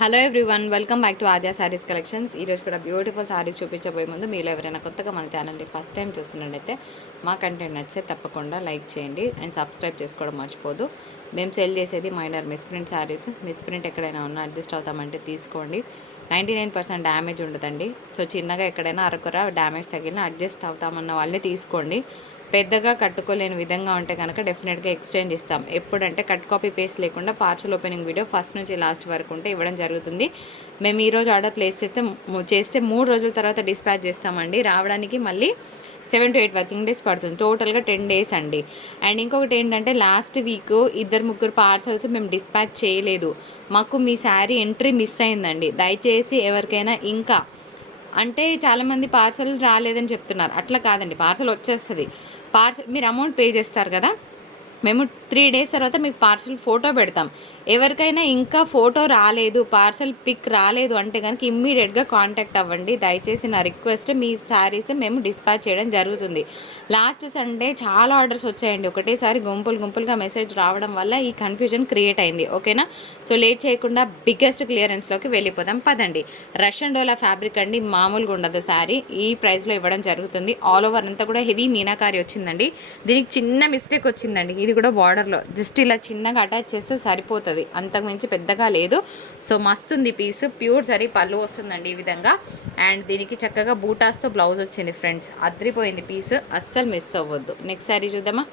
Hello everyone, welcome back to Aadya saris collections. ఈరోజు కూడా beautiful saris చూపించబోయే ముందు మీలో ఎవరైనా కొత్తగా మన ఛానల్ని ఫస్ట్ టైం చూస్తున్నట్టయితే మా కంటెంట్ నచ్చితే తప్పకుండా లైక్ చేయండి అండ్ సబ్స్క్రైబ్ చేసుకోవడం మర్చిపోదు. మేము సెల్ చేసేది మైనర్ మిస్ప్రింట్ శారీస్. మిస్ప్రింట్ ఎక్కడైనా ఉన్నా అడ్జస్ట్ అవుతామంటే తీసుకోండి. 99% డ్యామేజ్ ఉండదండి. సో చిన్నగా ఎక్కడైనా అరకొర డ్యామేజ్ తగిలిన అడ్జస్ట్ అవుతామన్న వాళ్ళే తీసుకోండి. పెద్దగా కట్టుకోలేని విధంగా ఉంటే కనుక డెఫినెట్గా ఎక్స్చేంజ్ ఇస్తాం. ఎప్పుడంటే కట్ కాపీ పేస్ట్ లేకుండా పార్సల్ ఓపెనింగ్ వీడియో ఫస్ట్ నుంచి లాస్ట్ వరకు ఉంటే ఇవ్వడం జరుగుతుంది. మేము ఈరోజు ఆర్డర్ ప్లేస్ చేస్తే 3 రోజుల తర్వాత డిస్పాచ్ చేస్తామండి. రావడానికి మళ్ళీ 7 to 8 వర్కింగ్ డేస్ పడుతుంది. టోటల్గా 10 days అండి. అండ్ ఇంకొకటి ఏంటంటే లాస్ట్ వీక్ 2-3 పార్సల్స్ మేము డిస్పాచ్ చేయలేదు. మాకు మీ శారీ ఎంట్రీ మిస్ అయిందండి. దయచేసి ఎవరికైనా ఇంకా అంటే చాలామంది పార్సల్ రాలేదని చెప్తున్నారు. అట్లా కాదండి, పార్సల్ వచ్చేస్తుంది. మీరు అమౌంట్ పే చేస్తారు కదా, మేము 3 days తర్వాత మీకు పార్సల్ ఫోటో పెడతాం. ఎవరికైనా ఇంకా ఫోటో రాలేదు, పార్సల్ పిక్ రాలేదు అంటే కనుక ఇమ్మీడియట్గా కాంటాక్ట్ అవ్వండి. దయచేసి నా రిక్వెస్ట్, మీ శారీస్ మేము డిస్పాచ్ చేయడం జరుగుతుంది. లాస్ట్ సండే చాలా ఆర్డర్స్ వచ్చాయండి. ఒకటేసారి గుంపులుగా మెసేజ్ రావడం వల్ల ఈ కన్ఫ్యూజన్ క్రియేట్ అయింది. ఓకేనా? సో లేట్ చేయకుండా బిగ్గెస్ట్ క్లియరెన్స్లోకి వెళ్ళిపోదాం పదండి. రష్యన్ డోలా ఫ్యాబ్రిక్ అండి, మామూలుగా ఉండదు శారీ. ఈ ప్రైస్లో ఇవ్వడం జరుగుతుంది. ఆల్ ఓవర్ అంతా కూడా హెవీ మీనాకారి వచ్చిందండి. దీనికి చిన్న మిస్టేక్ వచ్చిందండి. ఇది కూడా బార్డర్లో జస్ట్ ఇలా చిన్నగా అటాచ్ చేస్తే సరిపోతుంది, అంతకుమించి పెద్దగా లేదు. సో మస్తుంది పీస్. ప్యూర్ సరీ పళ్ళు వస్తుందండి ఈ విధంగా. అండ్ దీనికి చక్కగా బూటాస్తో బ్లౌజ్ వచ్చింది ఫ్రెండ్స్. అద్రిపోయింది పీస్, అస్సలు మిస్ అవ్వద్దు. నెక్స్ట్ శారీ చూద్దామా.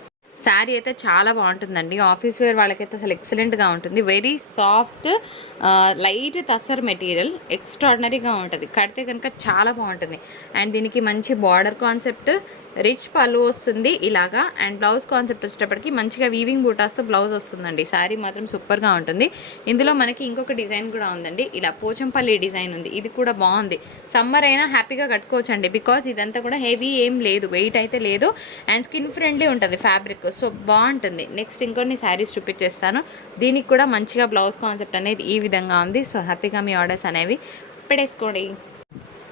శారీ అయితే చాలా బాగుంటుందండి. ఆఫీస్ వేర్ వాళ్ళకైతే అసలు ఎక్సలెంట్గా ఉంటుంది. Very soft light tussar material, ఎక్స్ట్రాడినరీగా ఉంటుంది. కడితే కనుక చాలా బాగుంటుంది. అండ్ దీనికి మంచి బార్డర్ కాన్సెప్ట్, రిచ్ పళ్ళు వస్తుంది ఇలాగా. అండ్ బ్లౌజ్ కాన్సెప్ట్ వచ్చేటప్పటికి మంచిగా వీవింగ్ బూటాస్తో బ్లౌజ్ వస్తుందండి. శారీ మాత్రం సూపర్గా ఉంటుంది. ఇందులో మనకి ఇంకొక డిజైన్ కూడా ఉందండి, ఇలా పోచంపల్లి డిజైన్ ఉంది. ఇది కూడా బాగుంది. సమ్మర్ అయినా హ్యాపీగా కట్టుకోవచ్చండి, బికాజ్ ఇదంతా కూడా హెవీ ఏం లేదు, వెయిట్ అయితే లేదు. అండ్ స్కిన్ ఫ్రెండ్లీ ఉంటుంది ఫ్యాబ్రిక్, సో బాగుంటుంది. నెక్స్ట్ ఇంకొన్ని శారీస్ చూపించేస్తాను. దీనికి కూడా మంచిగా బ్లౌజ్ కాన్సెప్ట్ అనేది ఈ విధంగా ఉంది. సో హ్యాపీగా మీ ఆర్డర్స్ అనేవి పెట్టేసుకోండి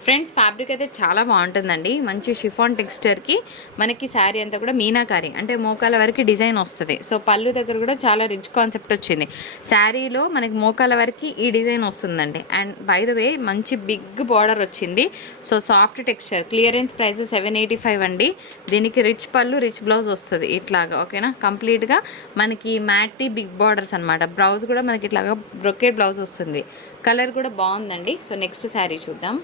ఫ్రెండ్స్. ఫ్యాబ్రిక్ అయితే చాలా బాగుంటుందండి. మంచి షిఫాన్ టెక్స్చర్కి మనకి శారీ అంతా కూడా మీనాకారి అంటే మోకాల వరకు డిజైన్ వస్తుంది. సో పళ్ళు దగ్గర కూడా చాలా రిచ్ కాన్సెప్ట్ వచ్చింది. శారీలో మనకి మోకాల వరకు ఈ డిజైన్ వస్తుందండి. అండ్ బై ద వే మంచి బిగ్ బార్డర్ వచ్చింది. So soft texture. Clearance price 785 అండి. దీనికి రిచ్ పళ్ళు, రిచ్ బ్లౌజ్ వస్తుంది ఇట్లాగా. ఓకేనా? కంప్లీట్గా మనకి మ్యాటీ బిగ్ బార్డర్స్ అనమాట. బ్లౌజ్ కూడా మనకి ఇట్లాగా బ్రొకేట్ బ్లౌజ్ వస్తుంది. కలర్ కూడా బాగుందండి. సో నెక్స్ట్ శారీ చూద్దాం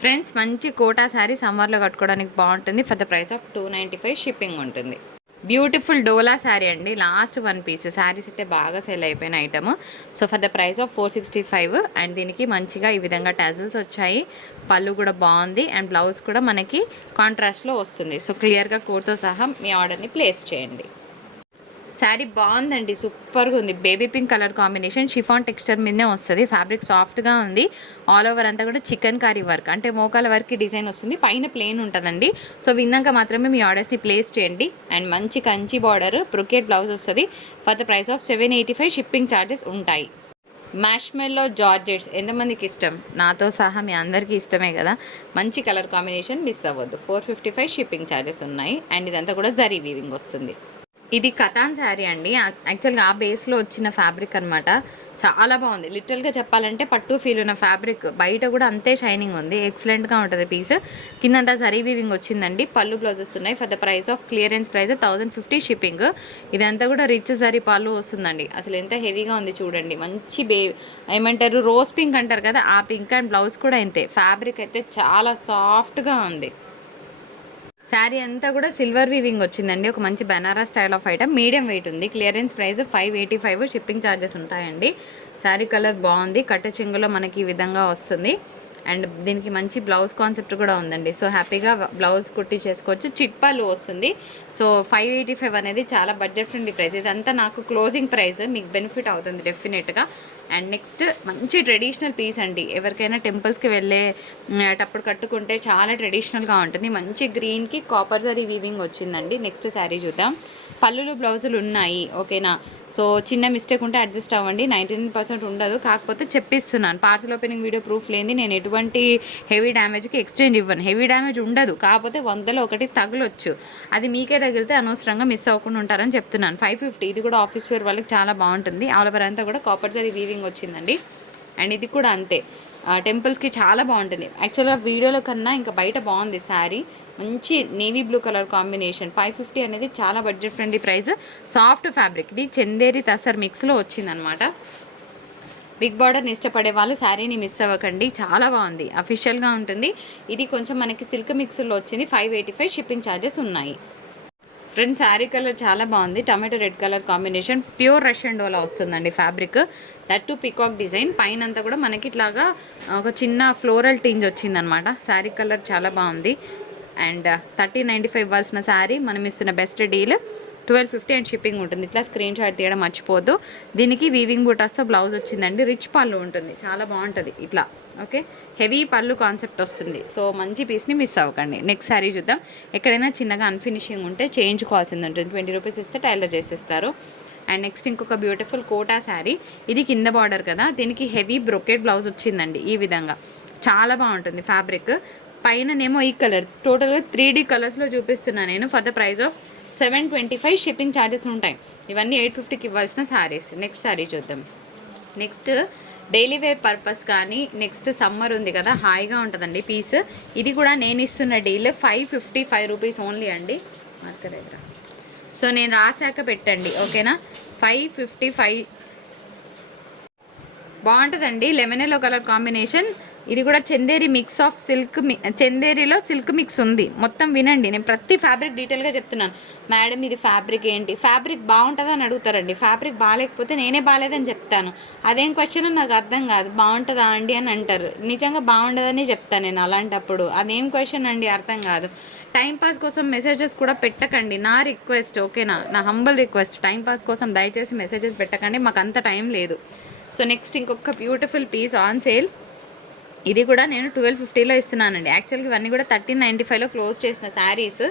ఫ్రెండ్స్. మంచి కోటా శారీ సమ్మర్లో కట్టుకోవడానికి బాగుంటుంది. For the price of 295 shipping ఉంటుంది. బ్యూటిఫుల్ డోలా శారీ అండి. లాస్ట్ 1 piece శారీస్ అయితే బాగా సేల్ అయిపోయిన item. So for the price of 465. And దీనికి మంచిగా ఈ విధంగా టాజిల్స్ వచ్చాయి. పళ్ళు కూడా బాగుంది. అండ్ బ్లౌజ్ కూడా మనకి కాంట్రాస్ట్లో వస్తుంది. సో క్లియర్గా కోడ్తో సహా మీ ఆర్డర్ని ప్లేస్ చేయండి. శారీ బాగుందండి, సూపర్గా ఉంది. Baby pink colour combination, chiffon texture మీదనే వస్తుంది. ఫ్యాబ్రిక్ సాఫ్ట్గా ఉంది. ఆల్ ఓవర్ అంతా కూడా చికెన్ కారీ వర్క్ అంటే మోకాల వర్క్ డిజైన్ వస్తుంది. పైన ప్లెయిన్ ఉంటుందండి. సో విన్నాక మాత్రమే మీ ఆర్డర్స్ని ప్లేస్ చేయండి. అండ్ మంచి కంచి బార్డర్, బ్రొకేట్ బ్లౌజ్ వస్తుంది. For the price of 785 shipping charges ఉంటాయి. మ్యాష్మెల్లో జార్జెట్స్ ఎంతమందికి ఇష్టం? నాతో సహా మీ అందరికీ ఇష్టమే కదా. మంచి కలర్ కాంబినేషన్, మిస్ అవ్వద్దు. 455 షిప్పింగ్ ఛార్జెస్ ఉన్నాయి. అండ్ ఇదంతా కూడా జరీ వీవింగ్ వస్తుంది. ఇది కతాన్ శారీ అండి. యాక్చువల్గా ఆ బేస్లో వచ్చిన ఫ్యాబ్రిక్ అనమాట. చాలా బాగుంది. లిటరల్గా చెప్పాలంటే పట్టు ఫీల్ ఉన్న ఫ్యాబ్రిక్. బయట కూడా అంతే షైనింగ్ ఉంది. ఎక్సలెంట్గా ఉంటుంది పీస్. కిందంతా జరీ వీవింగ్ వచ్చిందండి. పళ్ళు బ్లౌజెస్ ఉన్నాయి. For the price of clearance price 1050 shipping. ఇదంతా కూడా రిచ్ జరీ పళ్ళు వస్తుందండి. అసలు ఎంత హెవీగా ఉంది చూడండి. మంచి ఏమంటారు, రోజ్ పింక్ అంటారు కదా, ఆ పింక్. అండ్ బ్లౌజ్ కూడా అంతే. ఫ్యాబ్రిక్ అయితే చాలా సాఫ్ట్గా ఉంది. శారీ అంతా కూడా సిల్వర్ వీవింగ్ వచ్చిందండి. ఒక మంచి Banaras style of item. Medium wait ఉంది. క్లియరెన్స్ ప్రైస్ 585 షిప్పింగ్ ఛార్జెస్ ఉంటాయండి. శారీ కలర్ బాగుంది. కట్ట చెంగులో మనకి ఈ విధంగా వస్తుంది. అండ్ దీనికి మంచి బ్లౌజ్ కాన్సెప్ట్ కూడా ఉందండి. సో హ్యాపీగా బ్లౌజ్ కుట్టి చేసుకోవచ్చు. చిట్పాలు వస్తుంది. సో 585 అనేది చాలా బడ్జెట్ ఫ్రెండ్లీ ప్రైస్. ఇదంతా నాకు క్లోజింగ్ ప్రైస్, మీకు బెనిఫిట్ అవుతుంది డెఫినెట్గా. అండ్ నెక్స్ట్ మంచి ట్రెడిషనల్ పీస్ అండి. ఎవరికైనా టెంపుల్స్కి వెళ్ళేటప్పుడు కట్టుకుంటే చాలా ట్రెడిషనల్గా ఉంటుంది. మంచి గ్రీన్కి కాపర్ జరీ వీవింగ్ వచ్చిందండి. నెక్స్ట్ శారీ చూద్దాం. పళ్ళులు బ్లౌజులు ఉన్నాయి. ఓకేనా? సో చిన్న మిస్టేక్ ఉంటే అడ్జస్ట్ అవ్వండి. 99% ఉండదు. కాకపోతే చెప్పిస్తున్నాను, పార్సల్ ఓపెనింగ్ వీడియో ప్రూఫ్ లేని నేను ఎటువంటి హెవీ డ్యామేజ్కి ఎక్స్చేంజ్ ఇవ్వను. హెవీ డ్యామేజ్ ఉండదు, కాకపోతే 100లో 1 తగలొచ్చు. అది మీకే తగిలితే అనవసరంగా మిస్ అవ్వకుండా ఉంటారని చెప్తున్నాను. 550. ఇది కూడా ఆఫీస్ వేర్ వాళ్ళకి చాలా బాగుంటుంది. ఆల్ ఓవర్ అంతా కూడా కాపర్ జరీ వీవింగ్ వచ్చిందండి. అండ్ ఇది కూడా అంతే, టెంపుల్స్కి చాలా బాగుంటుంది. యాక్చువల్గా వీడియోలో కన్నా ఇంకా బయట బాగుంది శారీ. మంచి నేవీ బ్లూ కలర్ కాంబినేషన్. 550 అనేది చాలా budget friendly price. Soft fabric, ఇది చందేరి తసర్ మిక్స్లో వచ్చిందనమాట. బిగ్ బార్డర్ని ఇష్టపడే వాళ్ళు శారీని మిస్ అవ్వకండి, చాలా బాగుంది, అఫీషియల్గా ఉంటుంది. ఇది కొంచెం మనకి సిల్క్ మిక్స్లో వచ్చింది. 585 షిప్పింగ్ ఛార్జెస్ ఉన్నాయి. ఫ్రెండ్స్ శారీ కలర్ చాలా బాగుంది, tomato red colour combination. Pure Russian dola వస్తుందండి fabric, that too peacock design. పైన అంతా కూడా మనకి ఇట్లాగా ఒక చిన్న ఫ్లోరల్ టింజ్ వచ్చిందనమాట. శారీ కలర్ చాలా బాగుంది. అండ్ 1395 ఇవ్వాల్సిన శారీ మనం ఇస్తున్న బెస్ట్ డీల్ 1250 అండ్ షిప్పింగ్ ఉంటుంది. ఇట్లా స్క్రీన్ షాట్ తీయడం మర్చిపోద్దు. దీనికి వీవింగ్ బూటాస్తో బ్లౌజ్ వచ్చిందండి. రిచ్ పళ్ళు ఉంటుంది, చాలా బాగుంటుంది ఇట్లా. ఓకే, హెవీ పళ్ళు కాన్సెప్ట్ వస్తుంది. సో మంచి పీస్ని మిస్ అవ్వకండి. నెక్స్ట్ శారీ చూద్దాం. ఎక్కడైనా చిన్నగా అన్ఫినిషింగ్ ఉంటే చేయించుకోవాల్సింది ఉంటుంది. 20 రూపీస్ ఇస్తే టైలర్ చేసేస్తారు. అండ్ నెక్స్ట్ ఇంకొక బ్యూటిఫుల్ కోటా శారీ. ఇది కింద బార్డర్ కదా, దీనికి హెవీ బ్రొకెట్ బ్లౌజ్ వచ్చిందండి. ఈ విధంగా చాలా బాగుంటుంది ఫ్యాబ్రిక్. పైననేమో ఈ కలర్, టోటల్గా 3D కలర్స్లో చూపిస్తున్నాను నేను. For the price of 725 shipping charges ఉంటాయి. ఇవన్నీ 850కి ఇవ్వాల్సిన శారీస్. నెక్స్ట్ శారీ చూద్దాం. నెక్స్ట్ డైలీ వేర్ పర్పస్ కానీ, నెక్స్ట్ సమ్మర్ ఉంది కదా, హాయిగా ఉంటుందండి పీస్. ఇది కూడా నేను ఇస్తున్న డీల్ 555 రూపీస్ ఓన్లీ అండి. మార్కర్ దగ్గర సో నేను రాశాక పెట్టండి, ఓకేనా. 555 బాగుంటుందండి. Lemon yellow colour combination. ఇది కూడా చందేరి మిక్స్ ఆఫ్ సిల్క్, చందేరిలో సిల్క్ మిక్స్ ఉంది. మొత్తం వినండి, నేను ప్రతి ఫ్యాబ్రిక్ డీటెయిల్గా చెప్తున్నాను. మేడం ఇది ఫ్యాబ్రిక్ ఏంటి, ఫ్యాబ్రిక్ బాగుంటుందా అని అడుగుతారండి. ఫ్యాబ్రిక్ బాగాలేకపోతే నేనే బాగాలేదని చెప్తాను. అదేం క్వశ్చన్ నాకు అర్థం కాదు. బాగుంటుందా అండి అని అంటారు, నిజంగా బాగుండదని చెప్తాను నేను అలాంటప్పుడు. అదేం క్వశ్చన్ అండి అర్థం కాదు. టైంపాస్ కోసం మెసేజెస్ కూడా పెట్టకండి, నా రిక్వెస్ట్, ఓకేనా, నా హంబల్ రిక్వెస్ట్. టైంపాస్ కోసం దయచేసి మెసేజెస్ పెట్టకండి, మాకు అంత టైం లేదు. సో నెక్స్ట్ ఇంకొక బ్యూటిఫుల్ పీస్ ఆన్ సేల్. ఇది కూడా నేను 1250లో ఇస్తున్నానండి. యాక్చువల్గా ఇవన్నీ కూడా 1395లో క్లోజ్ చేసిన శారీస్.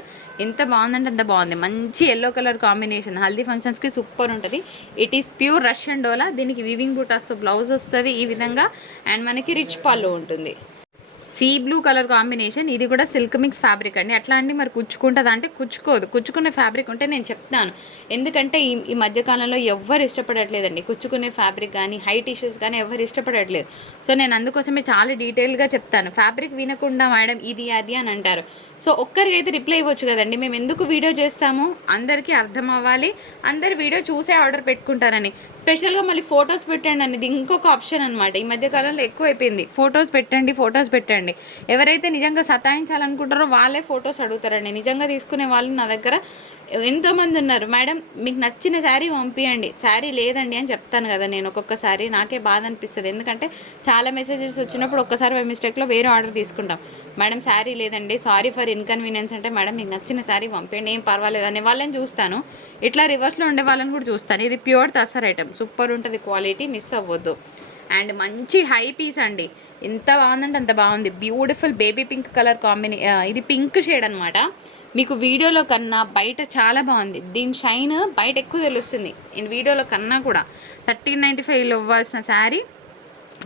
ఎంత బాగుందంటే అంత బాగుంది. మంచి ఎల్లో కలర్ కాంబినేషన్, హల్దీ ఫంక్షన్స్కి సూపర్ ఉంటుంది. ఇట్ ఈస్ ప్యూర్ రష్యన్ డోలా. దీనికి వీవింగ్ బూటాస్తో బ్లౌజ్ వస్తుంది ఈ విధంగా. అండ్ మనకి రిచ్ పళ్ళు ఉంటుంది. Sea blue colour combination. ఇది కూడా సిల్క్ మిక్స్ ఫ్యాబ్రిక్ అండి. అట్లా అండి మరి కుచ్చుకుంటుందా అంటే కుచ్చుకోదు. కుచ్చుకునే ఫ్యాబ్రిక్ ఉంటే నేను చెప్తాను. ఎందుకంటే ఈ మధ్యకాలంలో ఎవ్వరు ఇష్టపడట్లేదండి కుచ్చుకునే ఫ్యాబ్రిక్ కానీ, హైట్ ఇష్యూస్ కానీ ఎవరు ఇష్టపడట్లేదు. సో నేను అందుకోసమే చాలా డీటెయిల్గా చెప్తాను. ఫ్యాబ్రిక్ వినకుండా మేడం ఇది అది అని అంటారు. సో ఒక్కరికైతే రిప్లై ఇవ్వచ్చు కదండి. మేము ఎందుకు వీడియో చేస్తాము, అందరికీ అర్థం అవ్వాలి, అందరు వీడియో చూసే ఆర్డర్ పెట్టుకుంటారని. స్పెషల్గా మళ్ళీ ఫొటోస్ పెట్టండి అనేది ఇంకొక ఆప్షన్ అనమాట. ఈ మధ్యకాలంలో ఎక్కువ అయిపోయింది, ఫొటోస్ పెట్టండి. ఎవరైతే నిజంగా సతాయించాలనుకుంటారో వాళ్ళే ఫొటోస్ అడుగుతారండి. నిజంగా తీసుకునే వాళ్ళు నా దగ్గర ఎంతోమంది ఉన్నారు. మేడం మీకు నచ్చిన శారీ పంపించండి, శారీ లేదండి అని చెప్తాను కదా నేను. ఒక్కొక్కసారి నాకే బాధ అనిపిస్తుంది. ఎందుకంటే చాలా మెసేజెస్ వచ్చినప్పుడు ఒక్కసారి బై మిస్టేక్లో వేరే ఆర్డర్ తీసుకుంటాం. మేడం శారీ లేదండి, సారీ ఫర్ ఇన్కన్వీనియన్స్ అంటే, మేడం మీకు నచ్చిన శారీ పంపించండి, ఏం పర్వాలేదు అనే వాళ్ళని చూస్తాను. ఇట్లా రివర్స్లో ఉండే వాళ్ళని కూడా చూస్తాను. ఇది ప్యూర్ తసర్ ఐటమ్, సూపర్ ఉంటుంది క్వాలిటీ, మిస్ అవ్వద్దు. అండ్ మంచి హై పీస్ అండి. ఎంత బాగుందంటే అంత బాగుంది. బ్యూటిఫుల్ బేబీ పింక్ కలర్ ఇది పింక్ షేడ్ అనమాట. మీకు వీడియోలో కన్నా బయట చాలా బాగుంది. దీని షైన్ బయట ఎక్కువ తెలుస్తుంది, నేను వీడియోలో కన్నా కూడా. 1395లో ఇవ్వాల్సిన శారీ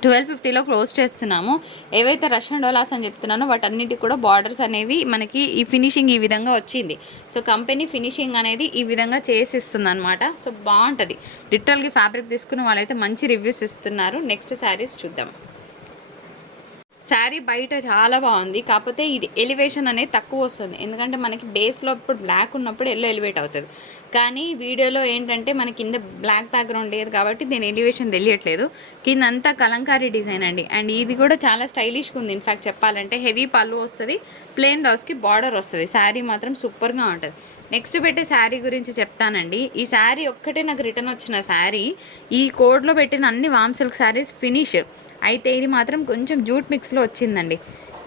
1250లో క్లోజ్ చేస్తున్నాము. ఏవైతే రష్యన్ డోలాస్ అని చెప్తున్నానో వాటన్నిటికి కూడా బార్డర్స్ అనేవి మనకి ఈ ఫినిషింగ్ ఈ విధంగా వచ్చింది. సో కంపెనీ ఫినిషింగ్ అనేది ఈ విధంగా చేసిస్తుంది అనమాట. సో బాగుంటుంది. లిటరల్గా ఫ్యాబ్రిక్ తీసుకున్న వాళ్ళైతే మంచి రివ్యూస్ ఇస్తున్నారు. నెక్స్ట్ శారీస్ చూద్దాం. శారీ బయట చాలా బాగుంది, కాకపోతే ఇది ఎలివేషన్ అనేది తక్కువ వస్తుంది. ఎందుకంటే మనకి బేస్లో ఇప్పుడు బ్లాక్ ఉన్నప్పుడు ఎల్లో ఎలివేట్ అవుతుంది. కానీ వీడియోలో ఏంటంటే మనకి కింద బ్లాక్ బ్యాక్గ్రౌండ్ లేదు కాబట్టి దీని ఎలివేషన్ తెలియట్లేదు. కింద అంతా కలంకారీ డిజైన్ అండి. అండ్ ఇది కూడా చాలా స్టైలిష్గా ఉంది. ఇన్ఫ్యాక్ట్ చెప్పాలంటే హెవీ పళ్ళు వస్తుంది, ప్లెయిన్ బ్లౌజ్కి బార్డర్ వస్తుంది. శారీ మాత్రం సూపర్గా ఉంటుంది. నెక్స్ట్ పెట్టే శారీ గురించి చెప్తానండి. ఈ శారీ ఒక్కటే నాకు రిటర్న్ వచ్చిన శారీ. ఈ కోడ్లో పెట్టిన అన్ని వామ్ సిల్క్ శారీస్ ఫినిష్ అయితే ఇది మాత్రం కొంచెం జూట్ మిక్స్లో వచ్చిందండి.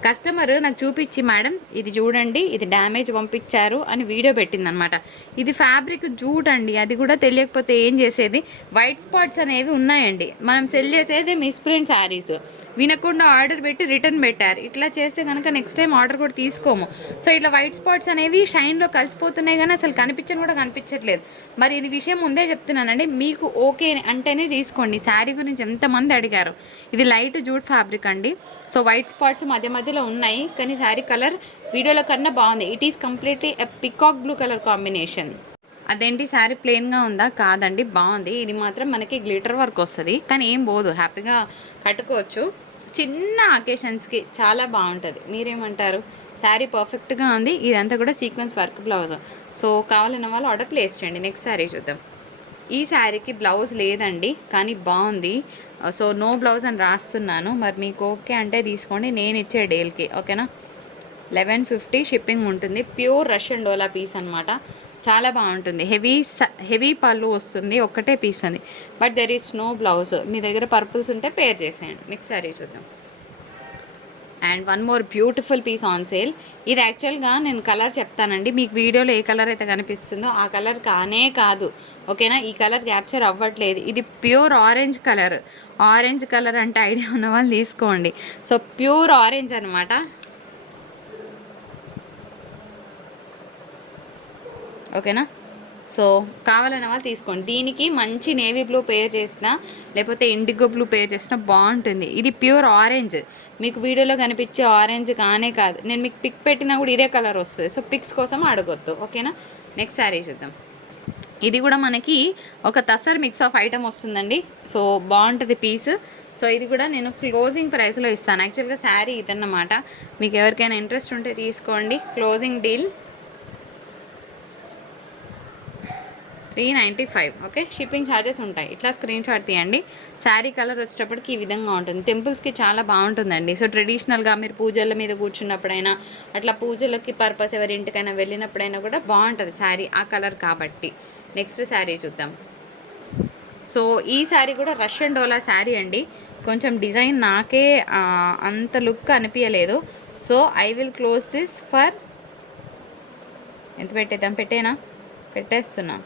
కస్టమర్ నాకు చూపించి, మేడం ఇది చూడండి, ఇది డ్యామేజ్ పంపించారు అని వీడియో పెట్టిందనమాట. ఇది ఫ్యాబ్రిక్ జూట్ అండి, అది కూడా తెలియకపోతే ఏం చేసేది. వైట్ స్పాట్స్ అనేవి ఉన్నాయండి. మనం సెల్ చేసేది మిస్ప్రింట్ శారీస్. వినకుండా ఆర్డర్ పెట్టి రిటర్న్ పెట్టారు. ఇట్లా చేస్తే కనుక నెక్స్ట్ టైం ఆర్డర్ కూడా తీసుకోము. సో ఇట్లా వైట్ స్పాట్స్ అనేవి షైన్లో కలిసిపోతున్నాయి కానీ అసలు కనిపించని కూడా కనిపించట్లేదు. మరి ఇది విషయం ముందే చెప్తున్నానండి, మీకు ఓకే అంటేనే తీసుకోండి. శారీ గురించి ఎంతమంది అడిగారు. ఇది లైట్ జూట్ ఫ్యాబ్రిక్ అండి. సో వైట్ స్పాట్స్ మధ్య మధ్యలో ఉన్నాయి కానీ శారీ కలర్ వీడియోలో కన్నా బాగుంది. It is completely a peacock blue colour combination. అదేంటి శారీ ప్లెయిన్గా ఉందా? కాదండి, బాగుంది. ఇది మాత్రం మనకి గ్లిటర్ వర్క్ వస్తుంది, కానీ ఏం పోదు, హ్యాపీగా కట్టుకోవచ్చు. చిన్న అకేషన్స్కి చాలా బాగుంటుంది. మీరేమంటారు? శారీ పర్ఫెక్ట్గా ఉంది. ఇదంతా కూడా సీక్వెన్స్ వర్క్ బ్లౌజ్. సో కావాలన్న వాళ్ళు ఆర్డర్ ప్లేస్ చేయండి. నెక్స్ట్ శారీ చూద్దాం. ఈ శారీకి బ్లౌజ్ లేదండి, కానీ బాగుంది. సో నో బ్లౌజ్ అని రాస్తున్నాను. మరి మీకు ఓకే అంటే తీసుకోండి, నేను ఇచ్చే డీల్కి. ఓకేనా? 1150 షిప్పింగ్ ఉంటుంది. ప్యూర్ రష్యన్ డోలా పీస్ అనమాట. చాలా బాగుంటుంది. హెవీ పళ్ళు వస్తుంది, ఒక్కటే పీస్ ఉంది. But there is no blouse. మీ దగ్గర పర్పుల్స్ ఉంటే పేర్ చేసేయండి. నెక్స్ట్ శారీ చూద్దాం. And one more beautiful piece on sale. ఇది యాక్చువల్గా నేను కలర్ చెప్తానండి, మీకు వీడియోలో ఏ కలర్ అయితే కనిపిస్తుందో ఆ కలర్ కానే కాదు. ఓకేనా? ఈ కలర్ క్యాప్చర్ అవ్వట్లేదు. ఇది pure orange colour. Orange colour అంటే ఐడియా ఉన్న వాళ్ళు తీసుకోండి. సో ప్యూర్ ఆరెంజ్ అనమాట. ఓకేనా? సో కావాలన్న వాళ్ళు తీసుకోండి. దీనికి మంచి నేవీ బ్లూ పేర్ చేసినా లేకపోతే ఇండిగో బ్లూ పేర్ చేసినా బాగుంటుంది. ఇది ప్యూర్ ఆరెంజ్. మీకు వీడియోలో కనిపించే ఆరెంజ్ కానే కాదు. నేను మీకు పిక్ పెట్టినా కూడా ఇదే కలర్ వస్తుంది. సో పిక్స్ కోసం అడగొద్దు. ఓకేనా? నెక్స్ట్ శారీ చూద్దాం. ఇది కూడా మనకి ఒక తసర్ మిక్స్ ఆఫ్ ఐటమ్ వస్తుందండి. సో బాగుంటుంది పీస్. సో ఇది కూడా నేను క్లోజింగ్ ప్రైస్లో ఇస్తాను. యాక్చువల్గా శారీ ఇదన్నమాట. మీకు ఎవరికైనా ఇంట్రెస్ట్ ఉంటే తీసుకోండి. Closing deal 395. Okay, shipping charges ఉంటాయి. ఇట్లా స్క్రీన్ షాట్ తీయండి. శారీ కలర్ వచ్చేటప్పటికి ఈ విధంగా ఉంటుంది. టెంపుల్స్కి చాలా బాగుంటుందండి. సో ట్రెడిషనల్గా మీరు పూజల మీద కూర్చున్నప్పుడైనా, అట్లా పూజలకి పర్పస్ ఎవరింటికైనా వెళ్ళినప్పుడైనా కూడా బాగుంటుంది శారీ ఆ కలర్ కాబట్టి. నెక్స్ట్ శారీ చూద్దాం. సో ఈ శారీ కూడా రష్యన్ డోలా శారీ అండి. కొంచెం డిజైన్ నాకే అంత లుక్ అనిపించలేదు. So I will close this for ఎంత పెట్టేద్దాం? పెట్టేస్తున్నా.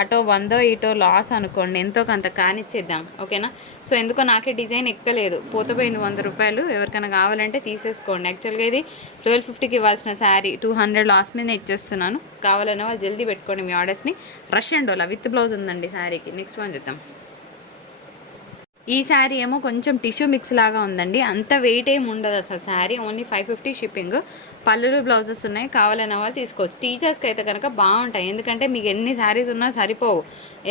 అటో 100 ఇటో లాస్ అనుకోండి, ఎంతో కొంత కానిచ్చేద్దాం. ఓకేనా? సో ఎందుకో నాకే డిజైన్ ఎక్కలేదు, పోతపోయింది 100 రూపాయలు. ఎవరికైనా కావాలంటే తీసేసుకోండి. యాక్చువల్గా ఇది 1250కి ఇవ్వాల్సిన శారీ 200 లాస్ మీద ఇచ్చేస్తున్నాను. కావాలన్న వాళ్ళు జల్దీ పెట్టుకోండి మీ ఆర్డర్స్ని. రష్యన్ డోలా విత్ బ్లౌజ్ ఉందండి శారీకి. నెక్స్ట్ వన్ చూద్దాం. ఈ శారీ ఏమో కొంచెం టిష్యూ మిక్స్ లాగా ఉందండి. అంత వెయిట్ ఏమి ఉండదు అసలు శారీ. Only 550 shipping. పళ్ళులు బ్లౌజెస్ ఉన్నాయి. కావాలన్న వాళ్ళు తీసుకోవచ్చు. టీచర్స్కి అయితే కనుక బాగుంటాయి. ఎందుకంటే మీకు ఎన్ని శారీస్ ఉన్నా సరిపోవు.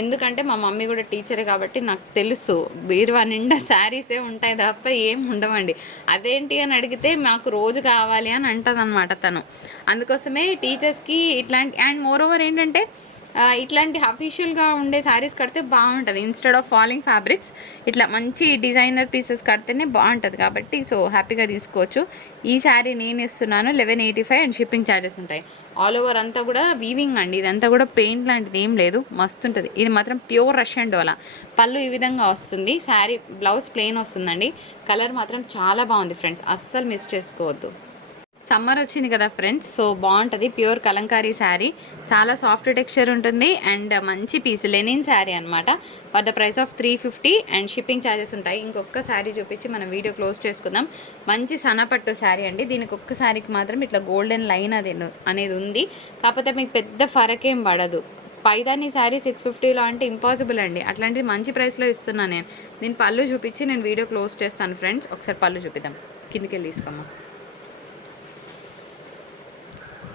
ఎందుకంటే మా మమ్మీ కూడా టీచరే కాబట్టి నాకు తెలుసు. బీరువా నిండా శారీసే ఉంటాయి తప్ప ఏం ఉండవండి. అదేంటి అని అడిగితే మాకు రోజు కావాలి అని అంటుంది అనమాట తను. అందుకోసమే టీచర్స్కి ఇట్లాంటి అండ్ మోర్ ఓవర్ ఏంటంటే ఇట్లాంటి అఫీషియల్గా ఉండే శారీస్ కడితే బాగుంటుంది. ఇన్స్టెడ్ ఆఫ్ ఫాలింగ్ ఫ్యాబ్రిక్స్ ఇట్లా మంచి డిజైనర్ పీసెస్ కడితేనే బాగుంటుంది కాబట్టి సో హ్యాపీగా తీసుకోవచ్చు. ఈ శారీ నేను ఇస్తున్నాను 1185 అండ్ షిప్పింగ్ ఛార్జెస్ ఉంటాయి. ఆల్ ఓవర్ అంతా కూడా వీవింగ్ అండి. ఇదంతా కూడా పెయింట్ లాంటిది ఏం లేదు, మస్తు ఉంటుంది. ఇది మాత్రం ప్యూర్ రష్యన్ డోలా. పళ్ళు ఈ విధంగా వస్తుంది. శారీ బ్లౌజ్ ప్లెయిన్ వస్తుందండి. కలర్ మాత్రం చాలా బాగుంది ఫ్రెండ్స్, అస్సలు మిస్ చేసుకోవద్దు. సమ్మర్ వచ్చింది కదా ఫ్రెండ్స్, సో బాగుంటుంది. ప్యూర్ కలంకారీ శారీ, చాలా సాఫ్ట్ టెక్స్చర్ ఉంటుంది అండ్ మంచి పీస్ లెనిన్ శారీ అనమాట. For the price of 350 and shipping charges ఉంటాయి. ఇంకొక శారీ చూపించి మనం వీడియో క్లోజ్ చేసుకుందాం. మంచి సన్నపట్టు శారీ అండి. దీనికి ఒక్క శారీకి మాత్రం ఇట్లా గోల్డెన్ లైన్ అనేది ఉంది. కాకపోతే మీకు పెద్ద ఫరక్ ఏం పడదు. పైదాని శారీ 650లో అంటే ఇంపాసిబుల్ అండి. అట్లాంటిది మంచి ప్రైస్లో ఇస్తున్నాను నేను. దీని పళ్ళు చూపించి నేను వీడియో క్లోజ్ చేస్తాను ఫ్రెండ్స్. ఒకసారి పళ్ళు చూపిద్దాం. కిందికి వెళ్ళి తీసుకోమ్మా.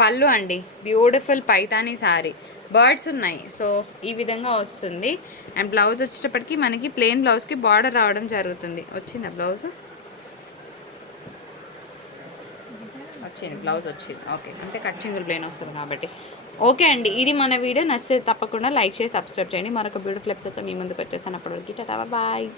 పళ్ళు అండి, బ్యూటిఫుల్ పైతానీ శారీ. బర్డ్స్ ఉన్నాయి. సో ఈ విధంగా వస్తుంది. అండ్ బ్లౌజ్ వచ్చేటప్పటికి మనకి ప్లెయిన్ బ్లౌజ్కి బార్డర్ రావడం జరుగుతుంది. వచ్చిందా బ్లౌజ్? వచ్చింది, బ్లౌజ్ వచ్చింది. ఓకే, అంటే కట్ చింగుల్ ప్లెయిన్ వస్తుంది కాబట్టి ఓకే అండి. ఇది మన వీడియో. నచ్చితే తప్పకుండా లైక్ చేసి సబ్స్క్రైబ్ చేయండి. మరొక బ్యూటిఫుల్ ఎపిసోడ్తో మీ ముందుకు వచ్చేసాను. అప్పటివరకు టాటా బాయ్.